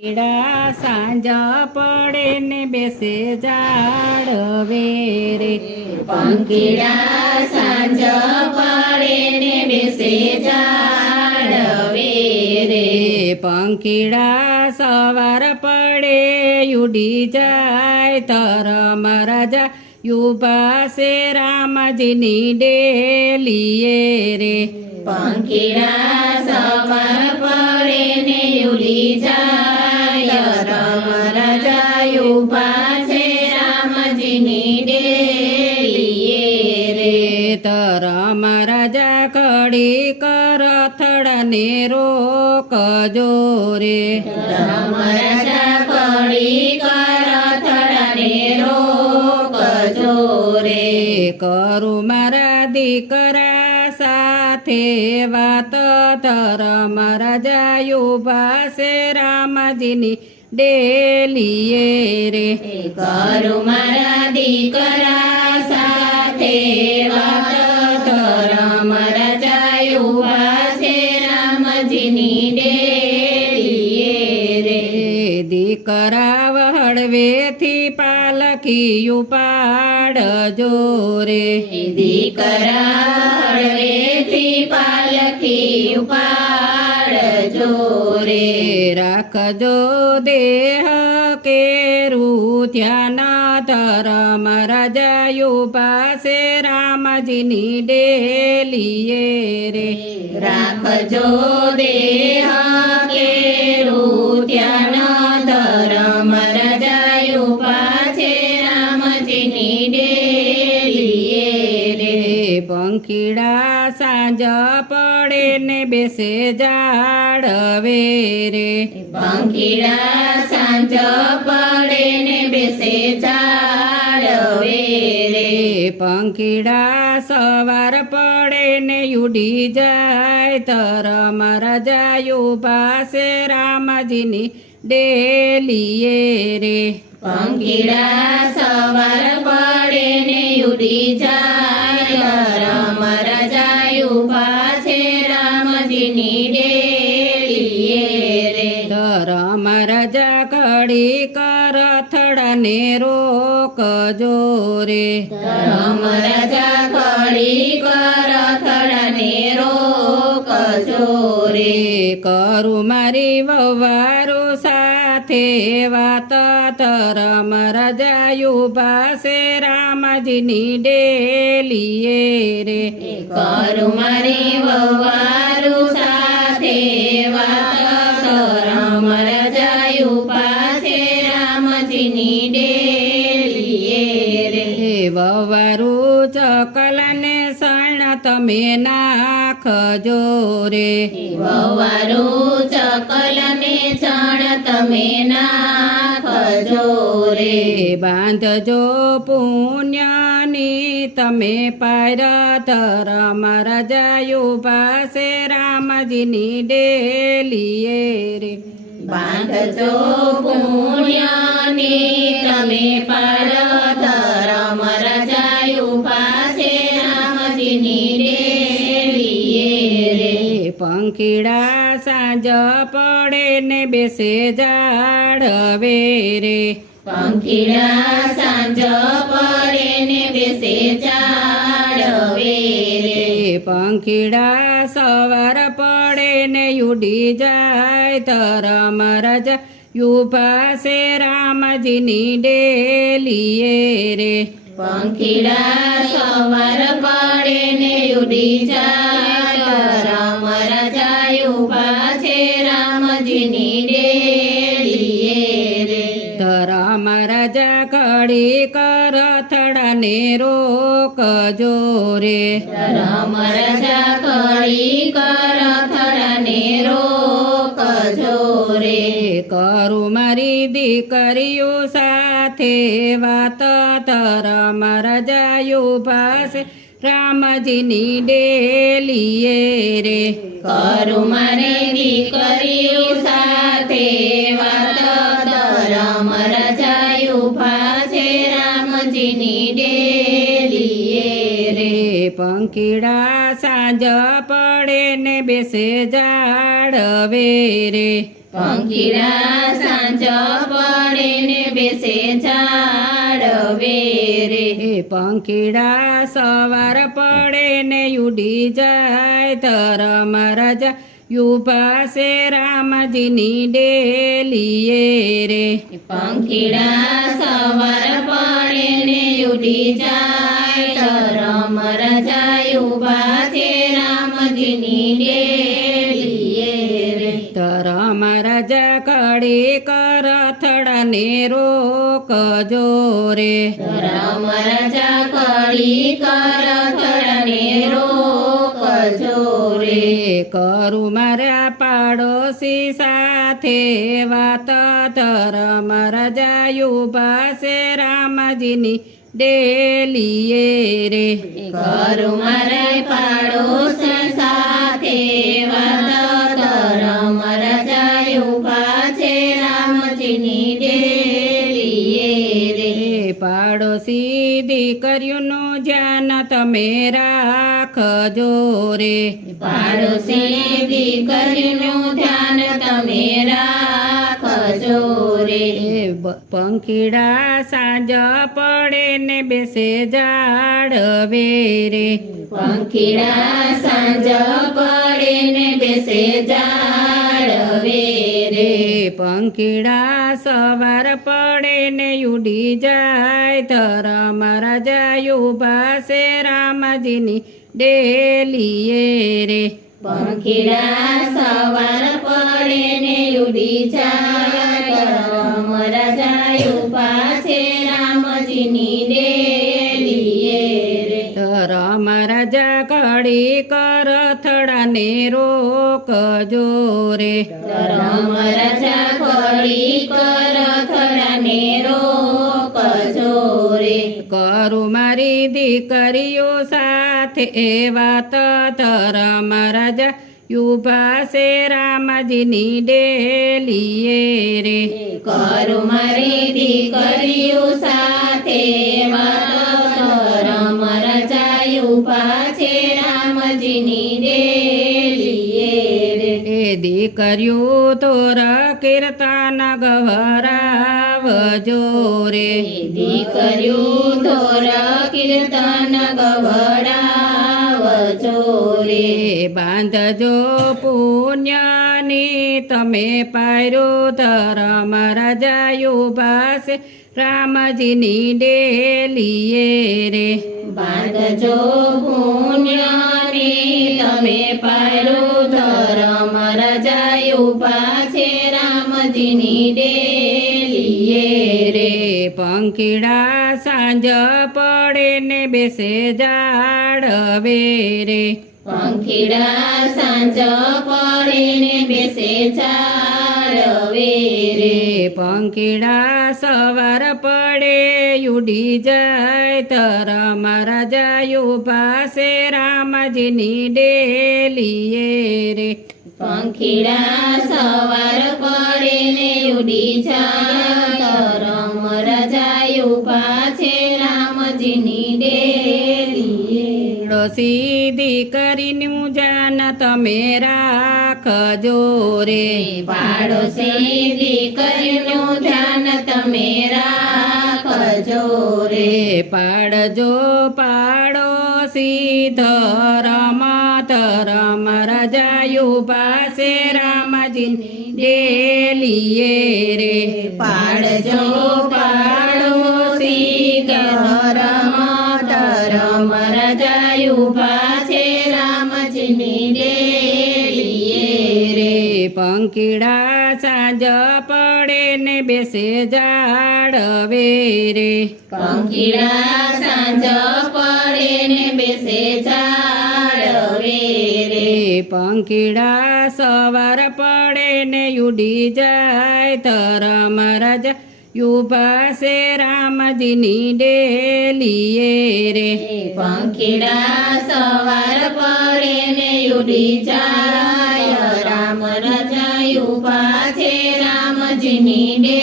પંખીડા સાંજ પડે ને બેસે ઝાડવે રે. પંખીડા સાંજ પડે ને બેસે ઝાડવે રે. પંખીડા સવાર પડે ઉડી જાય ધરમ રાજા યુભા છે રામજીની ડેલીએ રે. પંખીડા સવાર પડે ને ઉડી જાય રામ રાજા ઊભા છે રામજીની ડેલીએ રે. ધરમ રાજા કડી કરથડને રોકજો રે. રામ રાજા કડી કરથડને રોકજો રે. કરું મારા દીકરા સાથે વાત ધરમ રાજા ઊભા છે રામજીની ડેલીએ રે. કરું મારા દીકરા સાથે વાત ધરમ રાજા ઊભા છે રામજીની ડેલીએ રે. દીકરા વહળવેથી પાલખી ઉપાડજો રે. દીકરા હળવેથી પાલખી ઉપાડજો રે. રાખજો દેહ કેરું ધ્યાન ધરમ રાજા ઊભા છે રામજીની ડેલીએ રે. રાખજો દેહ કેરું ધ્યાન ધરમ રાજા ઊભા છે રામજીની ડેલીએ રે. પંખીડા સાંજ પડે ને બેસે ઝાડવે રે. પંખીડા સાંજ પડે ને બેસે ઝાડવે રે. પંખીડા સવાર પડે ને ઉડી જાય ધરમ રાજા ઊભા છે રામજીની ડેલીએ રે. પંખીડા સવાર પડે ને ઉડી જાય રામ રાજા ઊભા છે રામજીની ડેલીએ રે. ધરમ રાજા કડી કરથડને રોકજો રે. રામ રાજા કડી કરથડને રોકજો રે. કરું મારી વવારો સાથે વાત ધરમ રાજા ઊભા છે રામજીની ડેલીએ રે. કરું મારી વવારું સાથે વાત રામ રાજા ઊભા છે રામજીની ડેલીએ રે. વવારું ચકલને સણ તમે નાખજો રે. વવારું ચકલને ચણ તમે નાખજો રે. બાંધજો પુણ્યની તમે પાર ધરમ રાજા ઊભા છે રામજીની ડેલીએ રે. બાંધજો પુણ્યની તમે પાર ધરમ રાજા ઊભા છે રામજીની ડેલીએ રે. પંખીડા સાંજ પડે ને બેસે ઝાડવે રે. પંખીડા સાંજ પડે ને બેસે ઝાડવે રે. પંખીડા સવાર પડે ને ઉડી જાય ધરમ રાજા ઊભા છે રામજીની ડેલીએ રે. પંખીડા સવાર પડે ને ઉડી જાય રામ રાજા ઊભા છે રામજીની ડેલીએ રે. ધરમ રાજા કડી કરથડાને રોકજો રે. રામ રાજા કડી કરથડાને રોકજો રે. કરું મારી દીકરીઓ સાથે વાત ધરમ રાજા ઊભા છે રામજીની ડેલીએ રે. કરું મારે દીકરીઓ સાથે વાત રામ રાજા ઊભા છે રામજીની ડેલીએ રે. પંખીડા સાંજ પડે ને બેસે ઝાડવે રે. પંખીડા બેસે જાળવે રે. એ પંખીડા સવાર પડે ને ઉડી જાય ધર્મ રાજા યુભાસે રામજીની ડેલીએ રે. પંખીડા સવાર પડે ને ઉડી જાય ધરમ રાજા ઊભા છે રામજીની ડેલીએ રે. ધર્મ રાજા કડી કરથડાને રોકજો રે. ધરમ રાજા કડી કરથડને રોકજો રે. કરું મારા પાડોશી સાથે વાત ધર્મ રાજા યુભાસે રામજીની ડેલીએ રે. કરું મારે પાડોશ સાથે વાત ધરમ રાજા ઊભા છે રામજીની ડેલીએ રે. પાડોશી દીકરીઓનું ધ્યાન તમે રાખજો રે. પાડોશી દીકરીનું ધ્યાન તમે રાખજો રે. પંખીડા સાંજ પડે ને બેસે જાળવે રે. પંખીડા સાંજ પડે ને બેસે જાળવે રે. પંખીડા સવાર પડે ને ઉડી જાય ધર્મ રાજા યુભાસે રામજીની ડેલીએ રે. પંખીડા સવાર પડે ને ઉડી જાય ધરમ રાજા ઊભા છે રામજીની ડેલીએ રે. ધર્મ રાજા કડી કરથડાને રોકજો રે. ધરમ રાજા કડી કરથડાને રોકજો રે. કરું મારી દીકરીઓ સાથે વાત ધર્મ રાજા યુભાસે રામજીની ડેલીએ રે. કરું મારી દીકરીઓ સાથે વાત ધરમ રાજા ઊભા છે રામજીની ડેલીએ રે. એ દીકરીઓ તોર કીર્તન ગવરાવજો રે. દીકરીઓ ધોર કીર્તન ગવડાવજો રે. બાંધજો પુણ્યની તમે પાર્યો ધર્મ રાજા યુભાસે રામજીની ડેલીએ રે. બાંધજો પુણ્યની તમે પારો ધરમ રાજા ઊભા છે રામજીની ડેલીએ રે. પંખીડા સાંજ પડે ને બેસે જાળવે રે. પંખીડા સાંજ પડે ને બેસે જાળવે રે. પંખીડા સવાર પડે ઉડી જાય ધર્મ રાજા યુભાસે રામજીની ડેલીએ રે. પંખીડા સવાર પડે ને ઉડી જાય ધરમ રાજા ઊભા છે રામજીની ડેલીએ. ડોસી દીકરીનું જાન તમે રાખજો રે. પાડોશી દીકરીનું ધ્યાન તમે રાખજો રે. પાડજો પાડોશી ધર્મ ધર્મ રાજા યુભાસે રામજીની ડેલીએ રે. પાડજો પાડોશી ધરમ ધરમ રાજા ઊભા છે રામજીની ડેલીએ રે. પંખીડા સાંજ પડે ને બેસે જાળવે રે. પંખીડા સાંજ પડે ને બેસે જાળવે રે. પંખીડા સવાર પડે ને ઉડી જાય ધર્મ રાજા યુભાસે રામજીની ડેલીએ રે. પંખીડા સવાર પડે ને ઉડી જાય રામ રાજા ઊભા છે રામજીની ડે